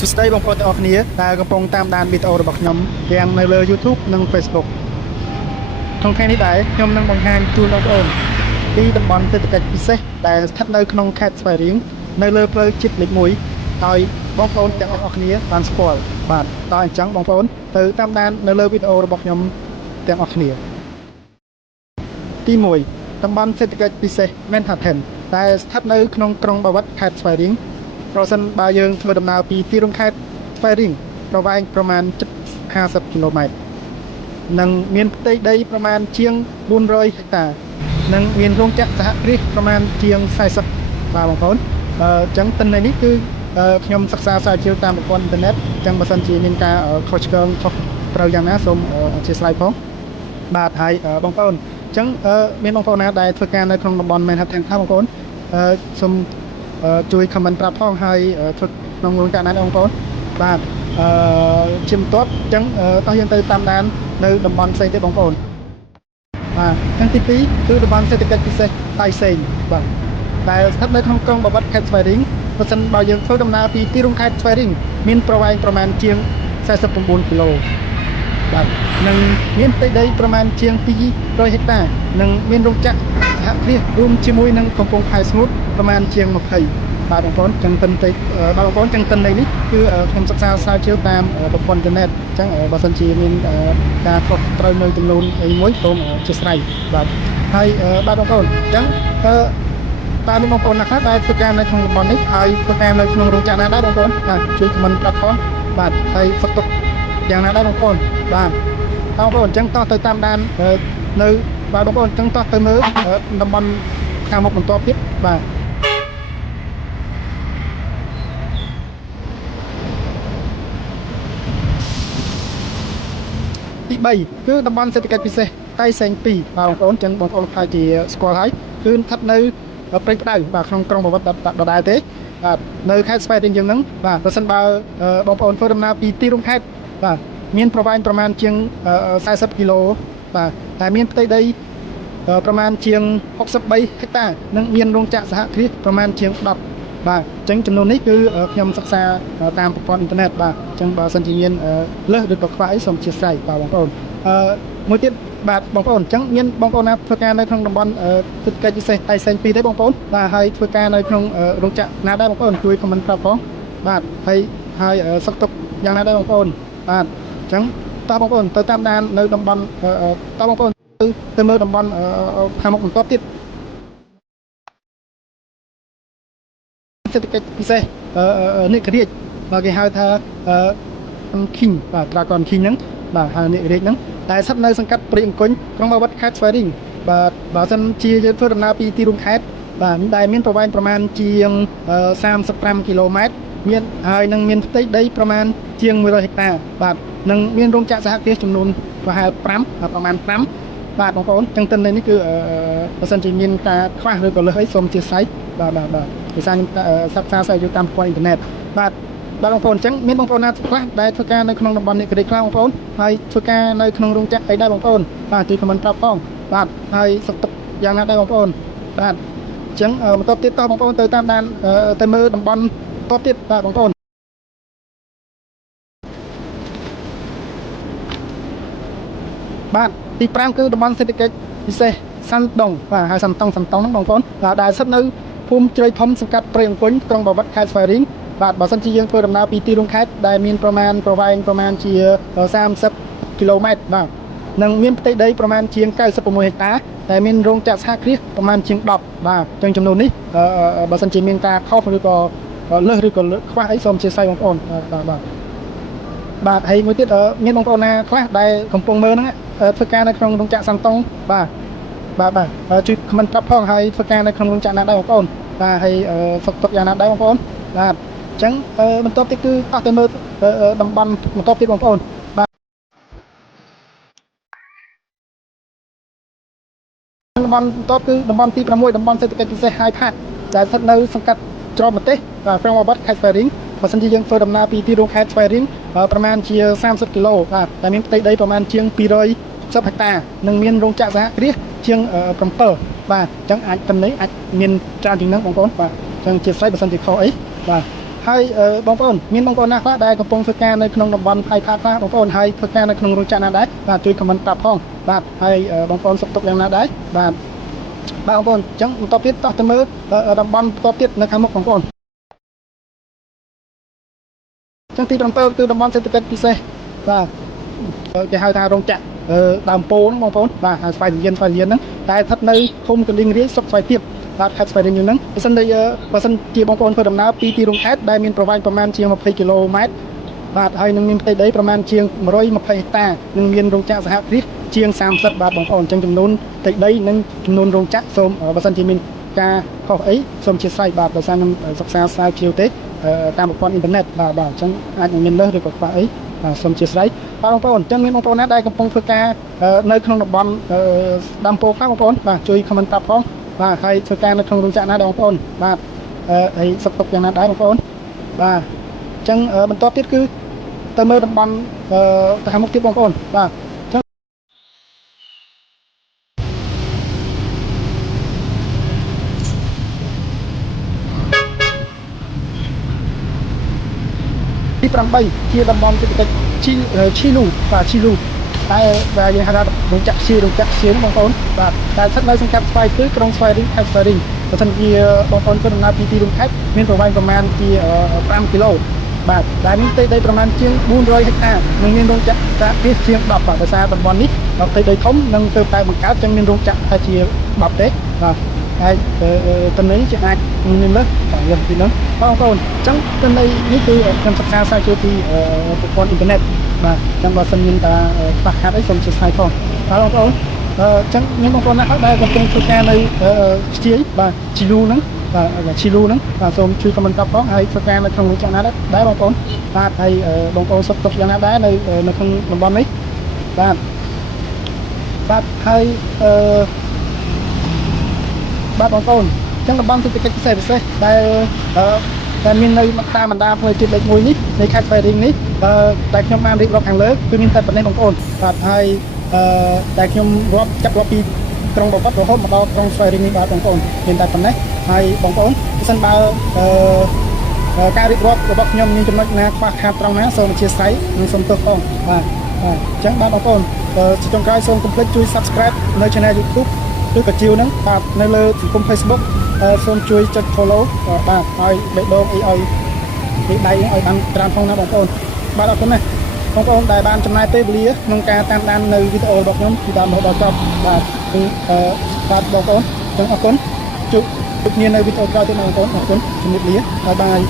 សួស្តីបងប្អូនទាំងអស់គ្នាដែលកំពុងតាមដានវីដេអូរបស់ខ្ញុំទាំងនៅលើ YouTube និង Facebook ក្នុងថ្ងៃនេះដែរខ្ញុំនឹងបង្ហាញជូនបងប្អូនពីតំបន់សេដ្ឋកិច្ចពិសេសដែលស្ថិតនៅក្នុងខេត្តស្វាយរៀងនៅលើផ្លូវជាតិលេខ1ហើយបងប្អូនទាំងអស់គ្នាបានស្គាល់បាទដល់អញ្ចឹងបងប្អូនទៅតាមដាននៅលើវីដេអូរបស់ខ្ញុំទាំងអស់គ្នាទី1តំបន់សេដ្ឋកិច្ចពិសេស Manhattan ដែលស្ថិតនៅក្នុងក្រុងបាវិតខេត្តស្វាយរៀងប្រសិនបើយើងធ្វើដំណើរពីទីរួមខេត្តស្វាយរៀងប្រវែងប្រមាណ50គីឡូម៉ែត្រនិងមានផ្ទៃដីប្រមាណជាង400ហិកតានិងមានរោងចក្រសហគ្រាសប្រមាណជាង40បាទបងប្អូនអញ្ចឹងទិន្នន័យនេះគឺខ្ញុំសិក្សាស្រាវជ្រាវតាមប្រព័ន្ធអ៊ីនធឺណិតអញ្ចឹងបើសិនជាមានការខុសឆ្គងខុសត្រូវយ៉ាងណាសូមអធិស្ឋានផងបាទហើយបងប្អូនអញ្ចឹងមានបងប្អូនណាដែលធ្វើការនៅក្នុងតំបន់ Manhattan ខ្លះបងប្អូនសូមជួយ comment ប្រាប់ផងហើយធ្វើក្នុងរោងចក្រណាបងប្អូនបាទជាបន្ទាប់អញ្ចឹងតោះយើងទៅតាមដាននៅតំបន់ផ្សេងទៀតបងប្អូនបាទទាំងទី2គឺតំបន់សេដ្ឋកិច្ចពិសេសដៃសេងបាទដែលស្ថិតនៅក្នុងក្រុងបាវិតខេត្តស្វាយរៀងបើសិនបើយើងធ្វើដំណើរពីទីរួមខេត្តស្វាយរៀងមានប្រវែងប្រមាណជាង49គីឡូបាទនិងមានផ្ទៃដីប្រមាណជាង200ហិកតានិងមានរោងចក្រសហគ្រាសរួមជាមួយនឹងកំពង់ផែស្ងួតប្រមាណជាង20បាទបងប្អូនចឹងទិន្នន័យបាទបងប្អូនចឹងទិន្នន័យនេះគឺខ្ញុំសិក្សាស្រាវជ្រាវតាមប្រព័ន្ធអ៊ីនធឺណិតអញ្ចឹងបើសិនជាមានការខុសត្រូវនៅចំនួនអីមួយសូមអធិស្ឋានបាទហើយបាទបងប្អូនអញ្ចឹងតើមានបងប្អូនណាខ្លះដែលធ្វើការនៅក្នុងតំបន់នេះហើយធ្វើការនៅក្នុងរោងចក្រណាដែរបងប្អូនបាទជួយ comment ប្រាប់ផងបាទហើយផុតទុកយ៉ាងណាដែរបងប្អូនបាទបងប្អូនអញ្ចឹងតោះទៅតាមដាននៅបាទបងប្អូនអញ្ចឹងតោះទៅមើលតំបន់ខាងមុខបន្តទៀតបាទទី3គឺតំបន់សេដ្ឋកិច្ចពិសេសតៃសេង2បាទបងប្អូនអញ្ចឹងបងប្អូនខ្លះជាស្គាល់ហើយគឺស្ថិតនៅព្រៃផ្ដៅបាទក្នុងក្រុងបាវិតដដែលទេបាទនៅខេត្តស្វាយរៀងយើងហ្នឹងបាទប្រសិនបើបងប្អូនធ្វើដំណើរពីទីរួមខេត្តបាទមានប្រវែងប្រមាណជាង40គីឡូបាទតែមានផ្ទៃដីប្រមាណជាង63ហិកតានិងមានរោងចក្រសហគ្រាសប្រមាណជាង10បាទអញ្ចឹងចំនួននេះគឺខ្ញុំសិក្សាតាមប្រព័ន្ធអ៊ីនធឺណិតបាទអញ្ចឹងបើសិនជាមានលើសឬក៏ខ្វះអីសូមអធិស្ឋានបាទបងប្អូនមួយទៀតបាទបងប្អូនអញ្ចឹងមានបងប្អូនណាធ្វើការនៅក្នុងតំបន់សេដ្ឋកិច្ចពិសេសតៃសេង2ទេបងប្អូនបាទហើយធ្វើការនៅក្នុងរោងចក្រណាដែរបងប្អូនជួយ comment ប្រាប់ផងបាទហើយសុខទុក្ខយ៉ាងណាដែរបងប្អូនបាទអញ្ចឹងតើបងប្អូនទៅតាមដាននៅតំបន់តើបងប្អូនទៅមើលតំបន់ខាងមុខបន្ទាប់ទៀតសេដ្ឋកិច្ចពិសេសនិករាជបាទគេហៅថាឃីងបាទត្រាកនឃីងហ្នឹងបាទហើយនិករាជហ្នឹងដែលស្ថិតនៅសង្កាត់ព្រៃអង្គញក្រុងបាវិតខេត្តស្វាយរៀងបាទបើសិនជាយើងធ្វើដំណើរពីទីរួមខេត្តបាទដែលមានប្រវែងប្រមាណជាង35គីឡូម៉ែត្រមានហើយនឹងមានផ្ទៃដីប្រមាណជាង100ហិកតាបាទនិងមានរោងចក្រសហគ្រាសចំនួនប្រហែល5ប្រមាណ5បាទបងប្អូនចឹងទិន្នន័យនេះគឺបើសិនជាមានការខ្វះឬក៏លើសអីសូមអធិស្ឋានបាទភាសាខ្ញុំសិក្សាស្រាវជ្រាវតាមប្រព័ន្ធអ៊ីនធឺណិតបាទបងប្អូនអញ្ចឹងមានបងប្អូនណាខ្លះដែលធ្វើការនៅក្នុងតំបន់នេះក្រីខ្លះបងប្អូនហើយធ្វើការនៅក្នុងរោងចក្រអីដែរបងប្អូនបាទជួយ comment ប្រាប់ផងបាទហើយសុខទុក្ខយ៉ាងណាដែរបងប្អូនបាទអញ្ចឹងបន្តទៀតតោះបងប្អូនទៅតាមដានទៅមើលតំបន់បន្តទៀតបាទបងប្អូនបាទទី5គឺតំបន់សេដ្ឋកិច្ចពិសេសសាន់ដុងបាទហើយសាន់តុងហ្នឹងបងប្អូនដែលស្ថិតនៅភូមិជ្រៃធំសង្កាត់ព្រៃអង្គញក្រុងបាវិតខេត្តស្វាយរៀងបាទបើសិនជាយើងធ្វើដំណើរពីទីរួមខេត្តដែលមានប្រវែងប្រមាណជា30គីឡូម៉ែត្របាទនិងមានផ្ទៃដីប្រមាណជាង96ហិកតាតែមានរោងចក្រសហគ្រាសប្រមាណជាង10បាទអញ្ចឹងចំនួននេះបើសិនជាមានការខុសឬក៏លើសឬក៏ខ្វះអីសូមអធិស្ឋានបងប្អូនបាទហើយមួយទៀតមានបងប្អូនណាខ្លះដែលកំពុងមើលហ្នឹងធ្វើការនៅក្នុងរោងចក្រសាន់តុងបាទជួយ comment ប្រាប់ផងហើយធ្វើការនៅក្នុងរោងចក្រណាដែរបងប្អូនបាទហើយសុខទុក្ខយ៉ាងណាដែរបងប្អូនបាទអញ្ចឹងបន្ទាប់ទៀតគឺអស់ទៅមើលតំបន់បន្ទាប់ទៀតបងប្អូនបាទតំបន់បន្ទាប់គឺតំបន់ទី6តំបន់សេដ្ឋកិច្ចពិសេសហាយផាតដែលស្ថិតនៅសង្កាត់ច្រកម្ទេសក្រុងបាវិតខេត្តស្វាយរៀងបើសិនជាយើងធ្វើដំណើរពីទីរួមខេត្តស្វាយរៀងប្រមាណជា30គីឡូបាទតែមានផ្ទៃដីប្រមាណជាង260ហិកតានិងមានរោងចក្រសហគ្រាសជាង7បាទអញ្ចឹងអាចទិន្នន័យអាចមានច្រើនជាងហ្នឹងបងប្អូនបាទអញ្ចឹងជាស្រ័យបើសិនជាខុសអីបាទ ហើយបងប្អូនមានបងប្អូនណាខ្លះដែលកំពុងធ្វើការនៅក្នុងតំបន់ហើយខ្លះបងប្អូនហើយធ្វើការនៅក្នុងរោងចក្រណាដែរបាទជួយខមមិនប្រាប់ផងបាទហើយបងប្អូនសុខទុក្ខយ៉ាងណាដែរបាទបងប្អូនអញ្ចឹងបន្តទៀតតោះទៅមើលតំបន់បន្តទៀតនៅខាងមុខបងប្អូនអញ្ចឹងទី7គឺតំបន់សេដ្ឋកិច្ចពិសេសបាទគេហៅថារោងចក្រដើមពោហ្នឹងបងប្អូនបាទហើយស្វ័យរៀនហ្នឹងតែស្ថិតនៅឃុំកណ្ដៀងរាយស្រុកស្វាយទៀបបាទខេត្តស្វាយរៀងហ្នឹងបើសិនជាបងប្អូនធ្វើដំណើរពីទីរួមខេត្តដែលមានប្រវែងប្រមាណជាង20គីឡូម៉ែត្របាទហើយនឹងមានផ្ទៃដីប្រមាណជាង120ហិកតានិងមានរោងចក្រសហគ្រាសជាង30បាទបងប្អូនអញ្ចឹងចំនួនផ្ទៃដីនិងចំនួនរោងចក្រសូមបើសិនជាមានការខុសអីសូមអធិស្ឋានបាទដោយសារខ្ញុំសិក្សាស្រាវជ្រាវទេតាមប្រព័ន្ធអ៊ីនធឺណិតបាទអញ្ចឹងអាចនឹងមានលើសឬក៏ខ្វះអីបាទសូមអធិស្ឋានបាទបងប្អូនអញ្ចឹងមានបងប្អូនណាដែលកំពុងធ្វើការនៅក្នុងតំបន់ដាំពោខ្លះបងប្អូនបាទជួយខមមិនប្រាប់ផងបាទហើយធ្វើការនៅក្នុងរោងចក្រណាដែរបងប្អូនបាទហើយសុខទុក្ខយ៉ាងណាដែរបងប្អូនបាទអញ្ចឹងបន្តទៀតគឺទៅមើលតំបន់ទៅខាងមុខទៀតបងប្អូនបាទទី8ជាតំបន់សេដ្ឋកិច្ចឈីលូបាទឈីលូតែយើងហៅថារោងចក្ររោងចក្របងប្អូនបាទតែស្ថិតនៅសង្កាត់ស្វាយគឺក្រុងស្វាយរៀងខេត្តស្វាយរៀងបើសិនជាបងប្អូនធ្វើដំណើរពីទីរួមខេត្តមានប្រវែងប្រមាណជា5គីឡូបាទដែលមានផ្ទៃដីប្រមាណជាង400ហិកតានិងមានរោងចក្រសហគ្រាសជាង10បាទដោយសារតំបន់នេះផ្ទៃដីធំនិងទើបតែបង្កើតចឹងមានរោងចក្រតែជា10ទេបាទហើយតំណែងជាអាចមានលើសបាទយើងពីនោះបងប្អូនអញ្ចឹងតំណែងនេះគឺខ្ញុំសិក្សាស្រាវជ្រាវពីប្រព័ន្ធអ៊ីនធឺណិតបាទអញ្ចឹងបើសិនមានតាខ្វះខាតអីសូមជួយស្វែងផងបាទបងប្អូនអញ្ចឹងមានបងប្អូនណាដែលកំពុងធ្វើការនៅខ្ជាយបាទឈីលូហ្នឹងបាទឈីលូហ្នឹងបាទសូមជួយខមមិនប្រាប់ផងហើយធ្វើការនៅក្នុងរោងចក្រណាដែរបងប្អូនបាទហើយបងប្អូនសុខទុក្ខយ៉ាងណាដែរនៅក្នុងតំបន់នេះបាទហើយបាទបងប្អូនអញ្ចឹងតំបន់សេដ្ឋកិច្ចពិសេសដែលមាននៅតាមបណ្ដាផ្លូវជាតិលេខ1នេះនៃខេត្តស្វាយរៀងនេះដែលខ្ញុំបានរៀបរាប់ខាងលើគឺមានតែប៉ុណ្ណេះបងប្អូនបាទហើយតែខ្ញុំចាប់ពីក្រុងបបិទ្ធរហូតមកដល់ក្រុងស្វាយរៀងនេះបាទបងប្អូនមានតែប៉ុណ្ណេះហើយបងប្អូនបើសិនបើការរៀបរាប់របស់ខ្ញុំមានចំណុចណាខ្វះខាតត្រង់ណាសូមអធិស្ឋាននិងសូមទោសផងបាទអញ្ចឹងបាទបងប្អូនជាចុងក្រោយសូមកុំភ្លេចជួយ Subscribe នៅ Channel YouTube ឬក៏ជាវហ្នឹងបាទនៅលើសង្គម Facebook សូមជួយចុច Follow បាទឲ្យបេះដូងអីឲ្យដៃឲ្យបានច្រើនផងណាបងប្អូនបាទអរគុណណាស់បងប្អូនដែលបានចំណាយពេលវេលាក្នុងការតាមដាននៅវីដេអូរបស់ខ្ញុំពីដើមរហូតដល់ចប់បាទបាទបងប្អូនអរគុណជួបគ្នានៅវីដេអូក្រោយទៀតបងប្អូនអរគុណជំរាបលាបាយបាយ